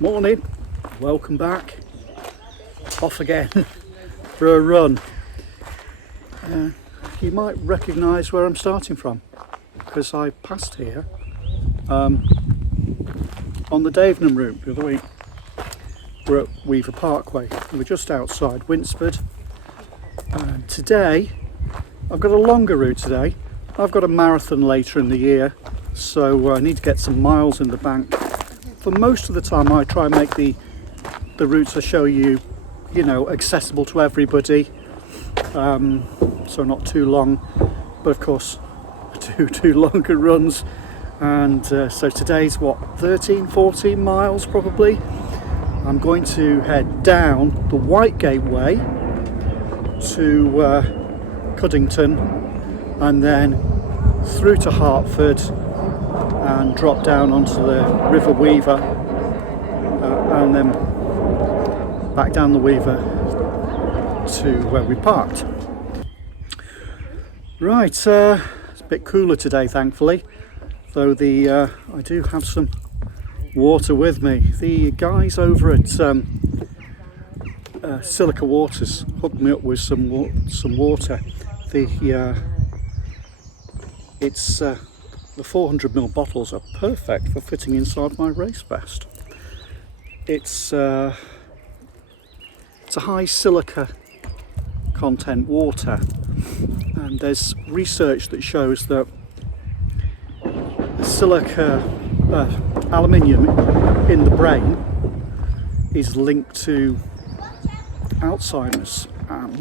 Morning, welcome back. Off again for a run. You might recognise where I'm starting from because I passed here on the Davenham route the other week. We're at Weaver Parkway. We're just outside Winsford. Today I've got a longer route today. I've got a marathon later in the year, so I need to get some miles in the bank. For most of the time I try and make the routes I show you, accessible to everybody, so not too long, but of course I do longer runs, and so today's 13-14 miles probably. I'm going to head down the Whitegate Way to Cuddington and then through to Hartford and drop down onto the River Weaver and then back down the Weaver to where we parked. Right, it's a bit cooler today thankfully, though I do have some water with me. The guys over at Silica Waters hooked me up with some water. The 400ml bottles are perfect for fitting inside my race vest. It's a high silica content water, and there's research that shows that silica aluminium in the brain is linked to Alzheimer's, and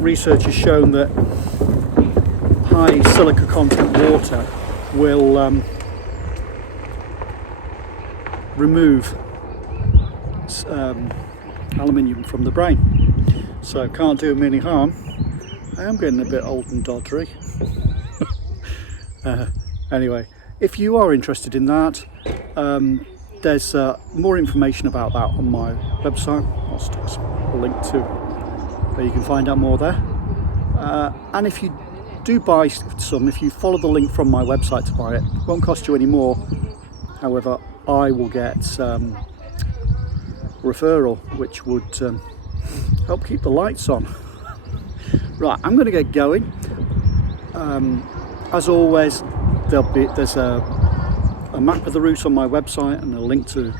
research has shown that high silica content water will remove aluminium from the brain, so it can't do me any harm. I am getting a bit old and doddery. Anyway, if you are interested in that, there's more information about that on my website. I'll stick a link to where you can find out more there. And if you do buy some, if you follow the link from my website to buy it, it won't cost you any more. However, I will get referral, which would help keep the lights on. Right, I'm going to get going. As always, there's a map of the route on my website and a link to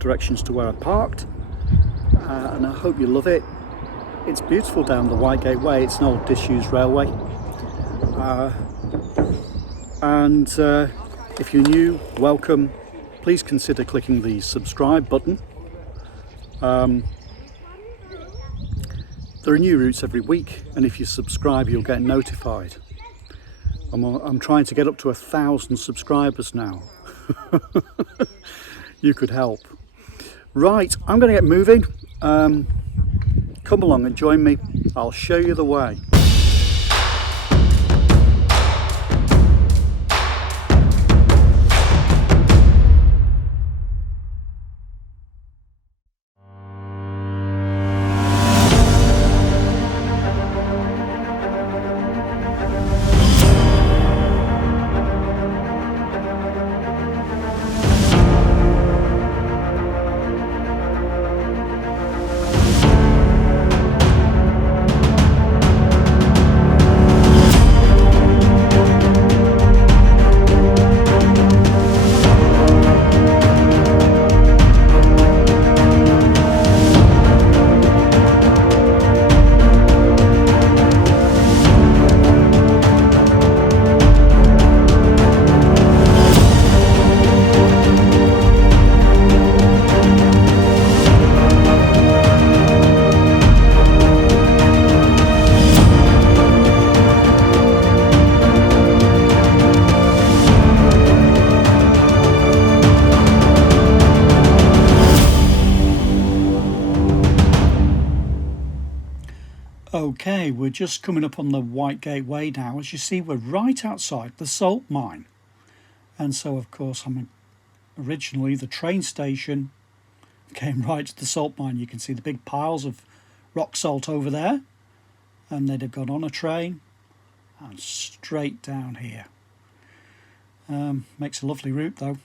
directions to where I parked, and I hope you love it. It's beautiful down the Whitegate Way. It's an old disused railway, and if you're new, welcome. Please consider clicking the subscribe button. There are new routes every week, and if you subscribe you'll get notified. I'm trying to get up to 1,000 subscribers now. You could help. Right, I'm going to get moving. Come along and join me. I'll show you the way. Okay, we're just coming up on the Whitegate Way now. As you see, we're right outside the salt mine. And so, of course, originally the train station came right to the salt mine. You can see the big piles of rock salt over there. And they'd have gone on a train and straight down here. Makes a lovely route though.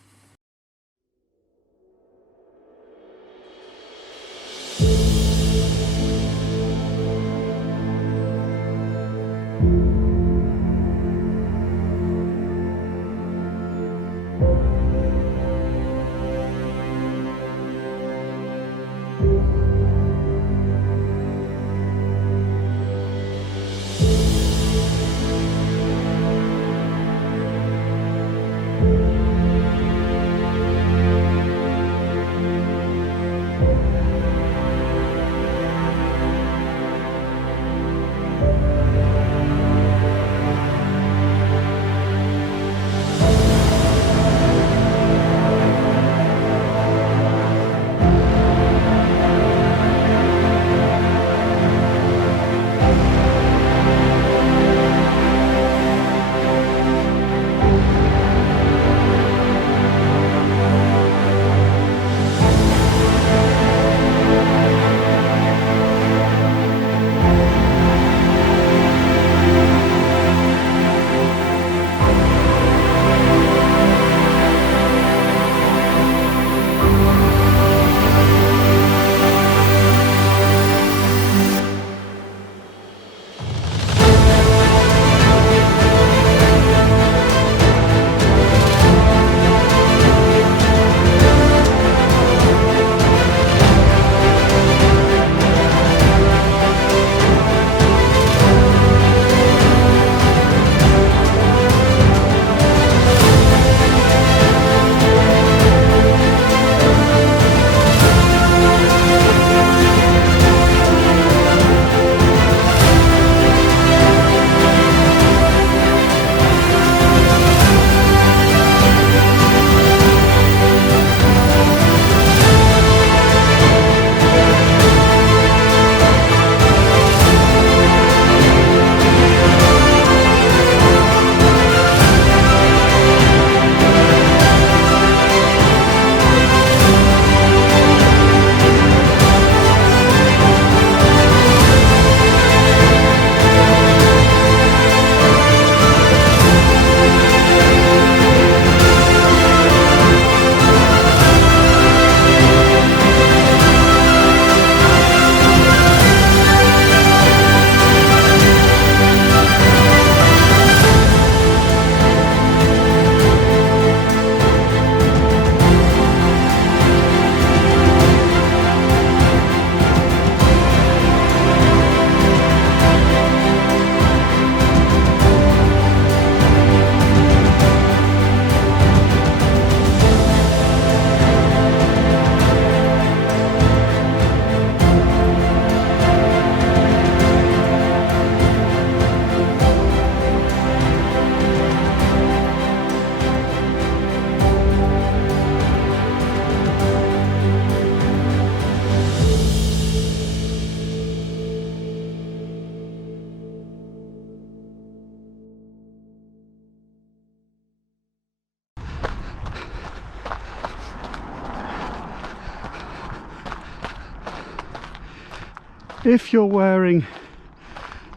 If you're wearing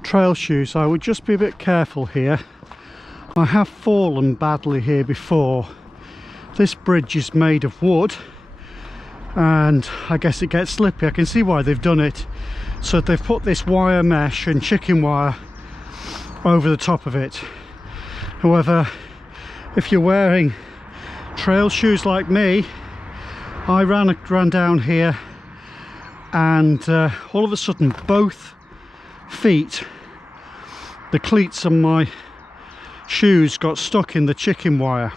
trail shoes, I would just be a bit careful here. I have fallen badly here before. This bridge is made of wood and I guess it gets slippy. I can see why they've done it. So they've put this wire mesh and chicken wire over the top of it. However, if you're wearing trail shoes like me, I ran down here and all of a sudden both feet, the cleats on my shoes got stuck in the chicken wire,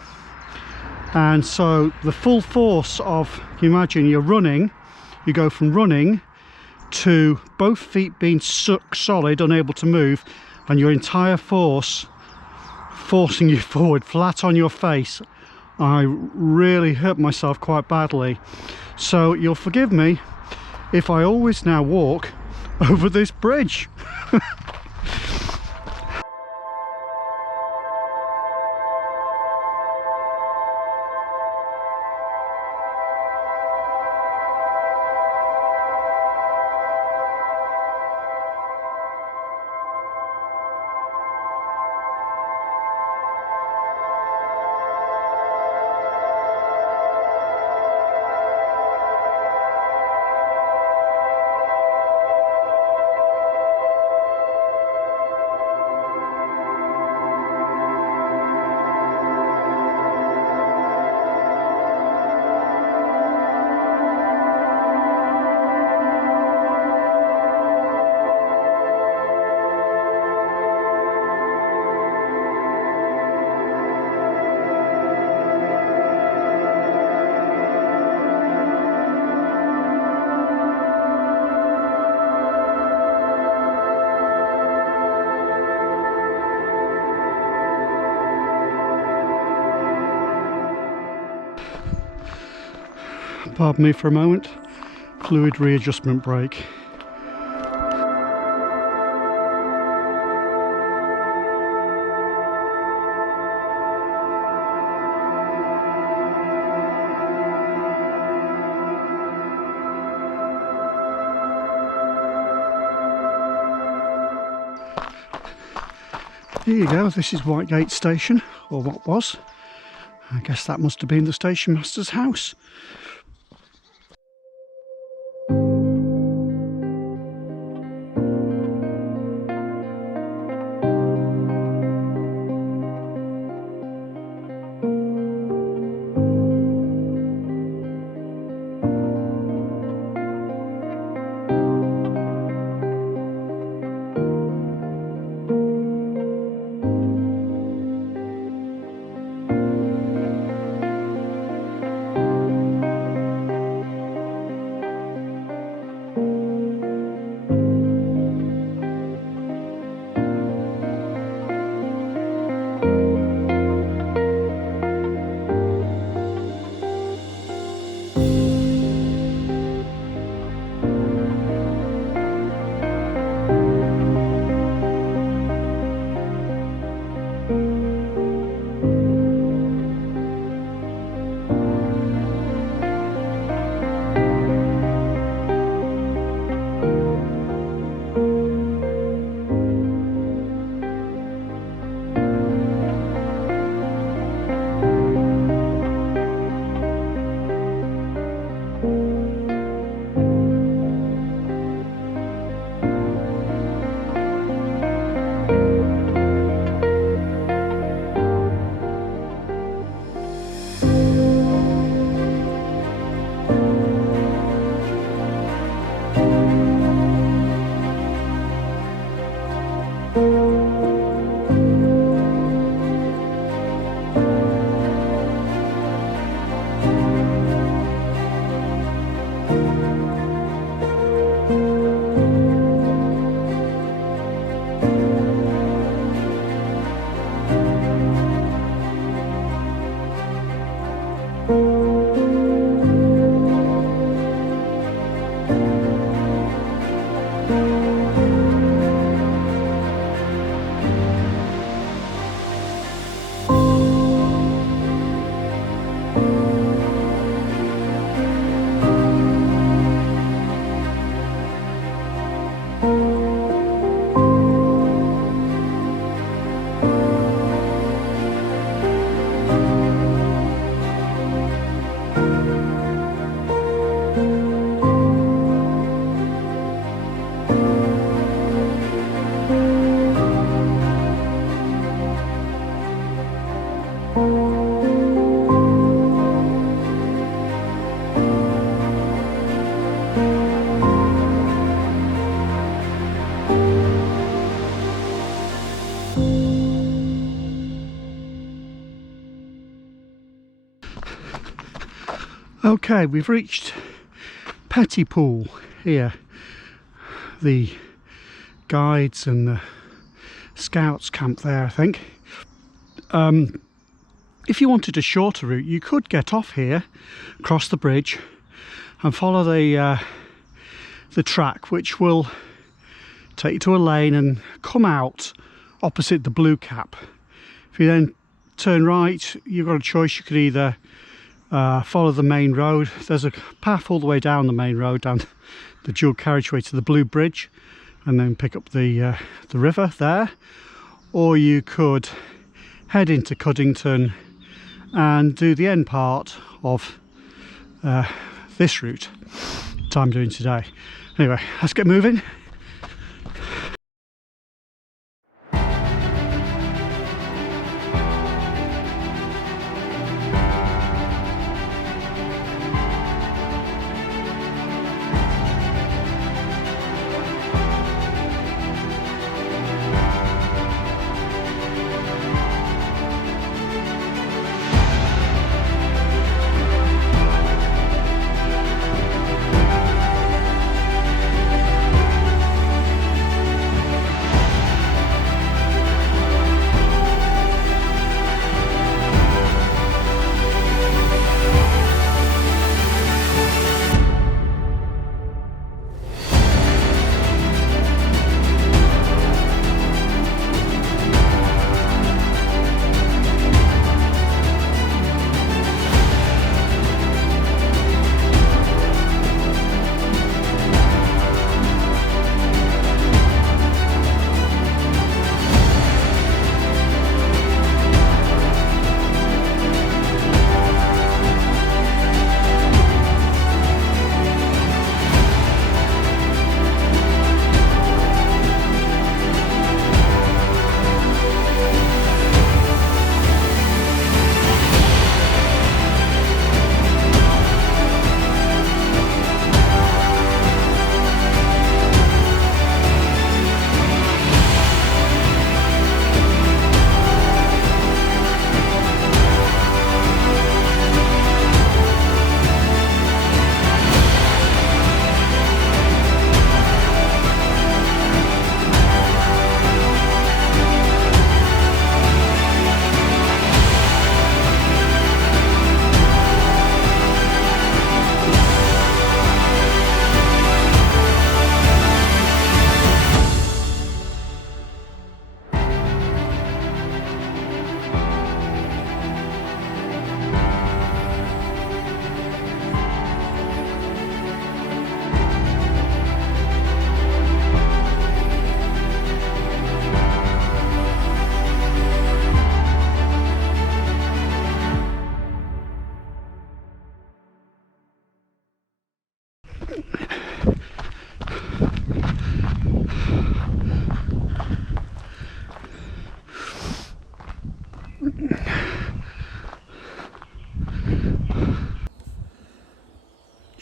and so the full force of, you imagine you're running, you go from running to both feet being stuck solid, unable to move, and your entire force forcing you forward flat on your face. I really hurt myself quite badly, so you'll forgive me if I always now walk over this bridge. Pardon me for a moment. Fluid readjustment brake. Here you go, this is Whitegate Station, or what was. I guess that must have been the station master's house. Okay, we've reached PETTYPOOL here. The guides and the scouts camp there, I think. If you wanted a shorter route, you could get off here, cross the bridge and follow the track, which will take you to a lane and come out opposite the blue cap. If you then turn right, you've got a choice. You could either follow the main road. There's a path all the way down the main road, down the dual carriageway to the Blue Bridge, and then pick up the river there. Or you could head into Cuddington and do the end part of this route that I'm doing today. Anyway, let's get moving.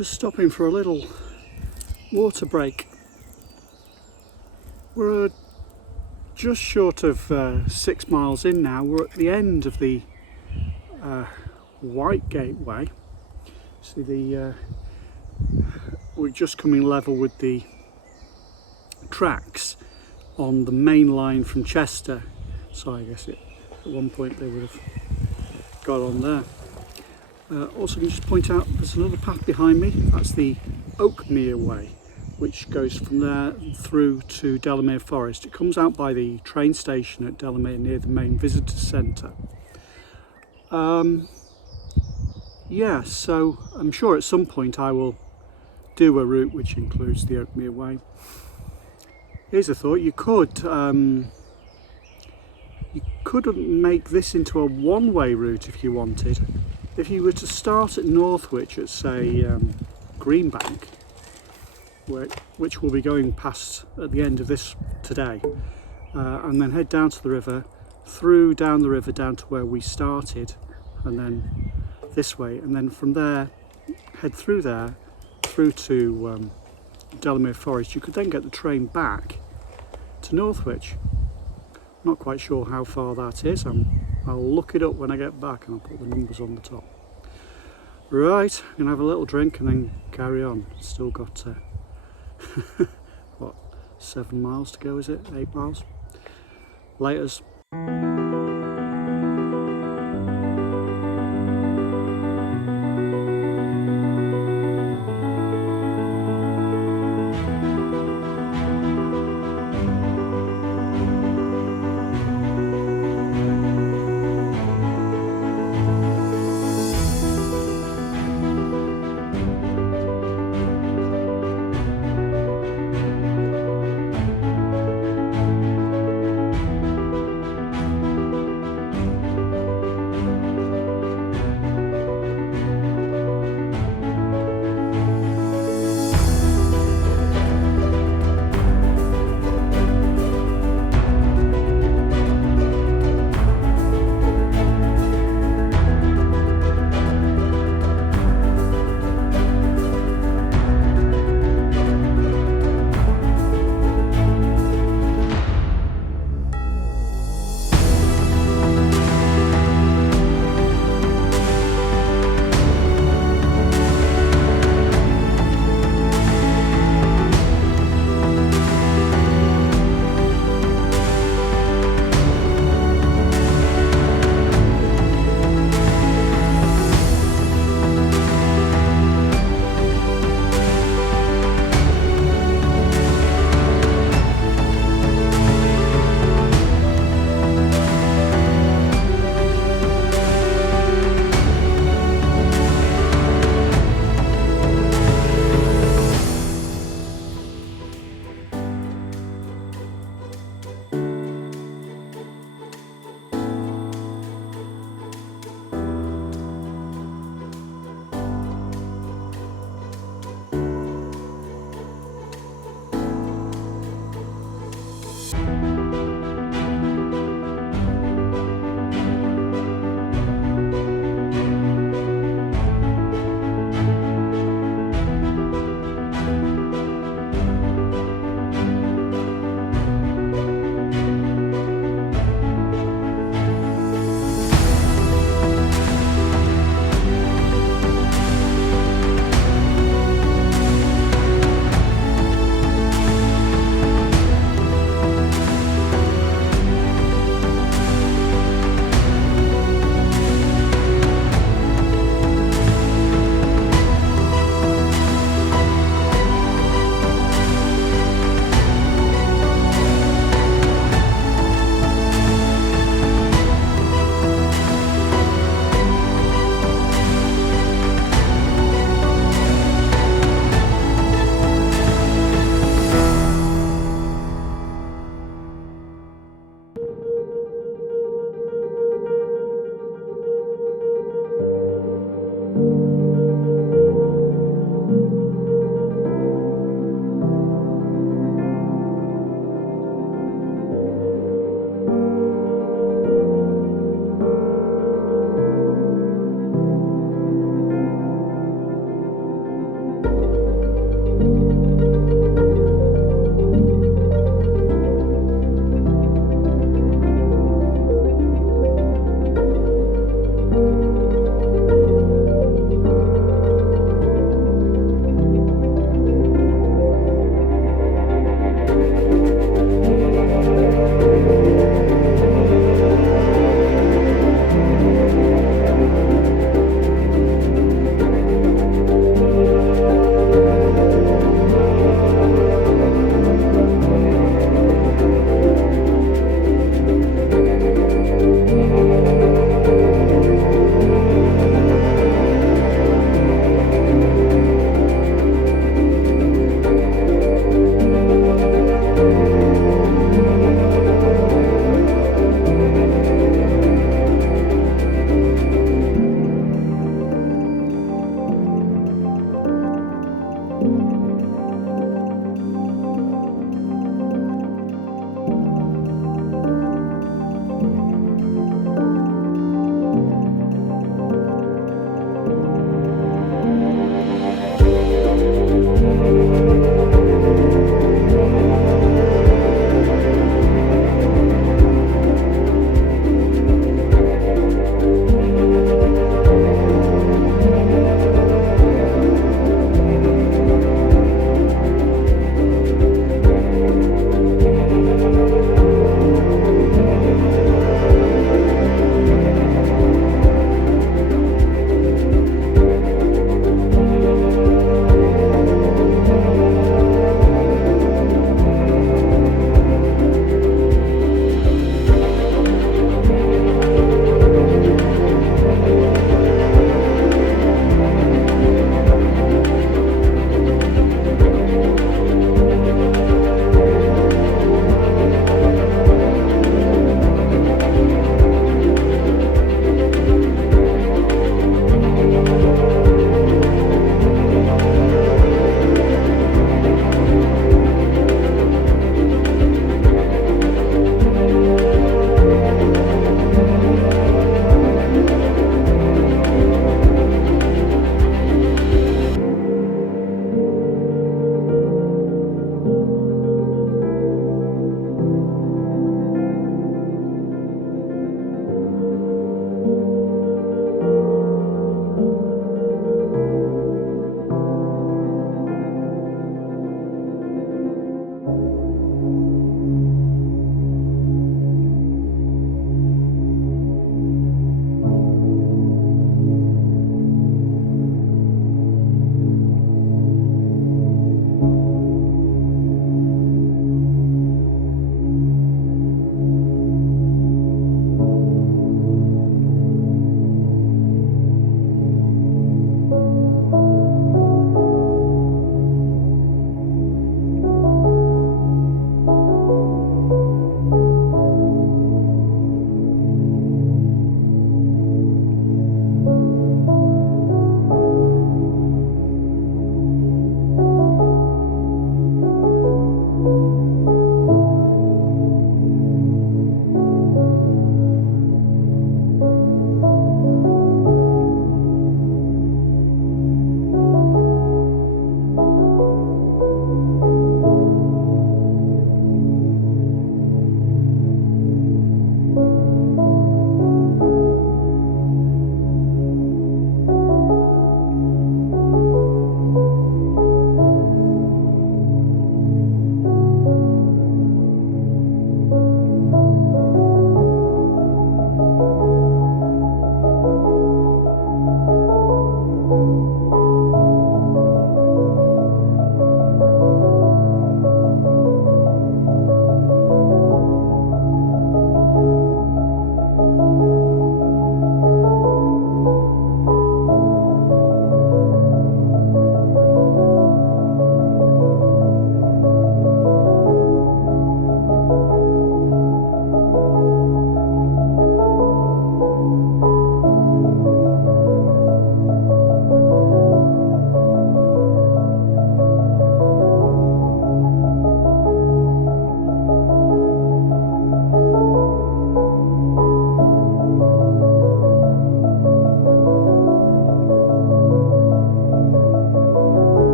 Just stopping for a little water break. We're just short of 6 miles in now. We're at the end of the Whitegate Way. See we're just coming level with the tracks on the main line from Chester. So I guess at one point they would have got on there. Also, can just point out there's another path behind me. That's the Oakmere Way, which goes from there through to Delamere Forest. It comes out by the train station at Delamere near the main visitor centre. Yeah, so I'm sure at some point I will do a route which includes the Oakmere Way. Here's a thought: you could make this into a one-way route if you wanted. If you were to start at Northwich at, say, Greenbank, which we'll be going past at the end of this today, and then head down to the river, down the river down to where we started, and then this way, and then from there head through there through to Delamere Forest. You could then get the train back to Northwich. Not quite sure how far that is. I'll look it up when I get back and I'll put the numbers on the top. Right, I'm gonna have a little drink and then carry on. Still got what, 7 miles to go, is it? 8 miles? Laters.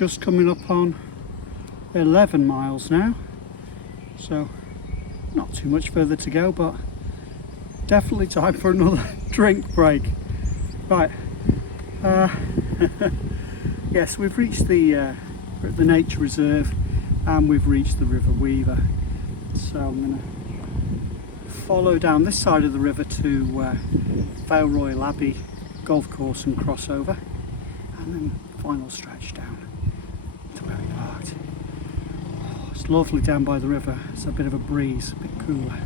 just coming up on 11 miles now, so not too much further to go, but definitely time for another drink break. Right, yes, we've reached the nature reserve and we've reached the River Weaver, so I'm going to follow down this side of the river to Vale Royal Abbey golf course and crossover, and then final stretch down to where we parked. Oh, it's lovely down by the river. It's a bit of a breeze, a bit cooler.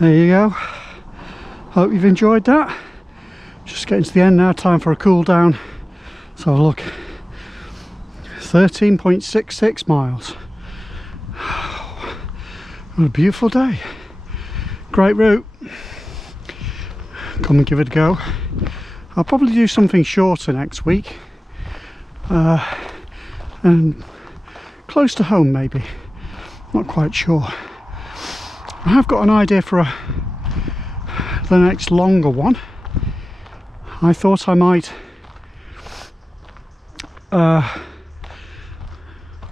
There you go. Hope you've enjoyed that. Just getting to the end now, time for a cool down. So look, 13.66 miles. What a beautiful day. Great route. Come and give it a go. I'll probably do something shorter next week. And close to home maybe. Not quite sure. I have got an idea for the next longer one. I thought I might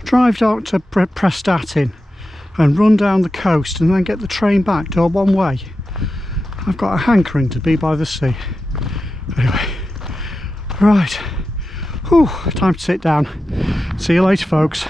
drive out to Prestatyn and run down the coast and then get the train back to one way. I've got a hankering to be by the sea. Anyway, right. Whew, time to sit down. See you later, folks.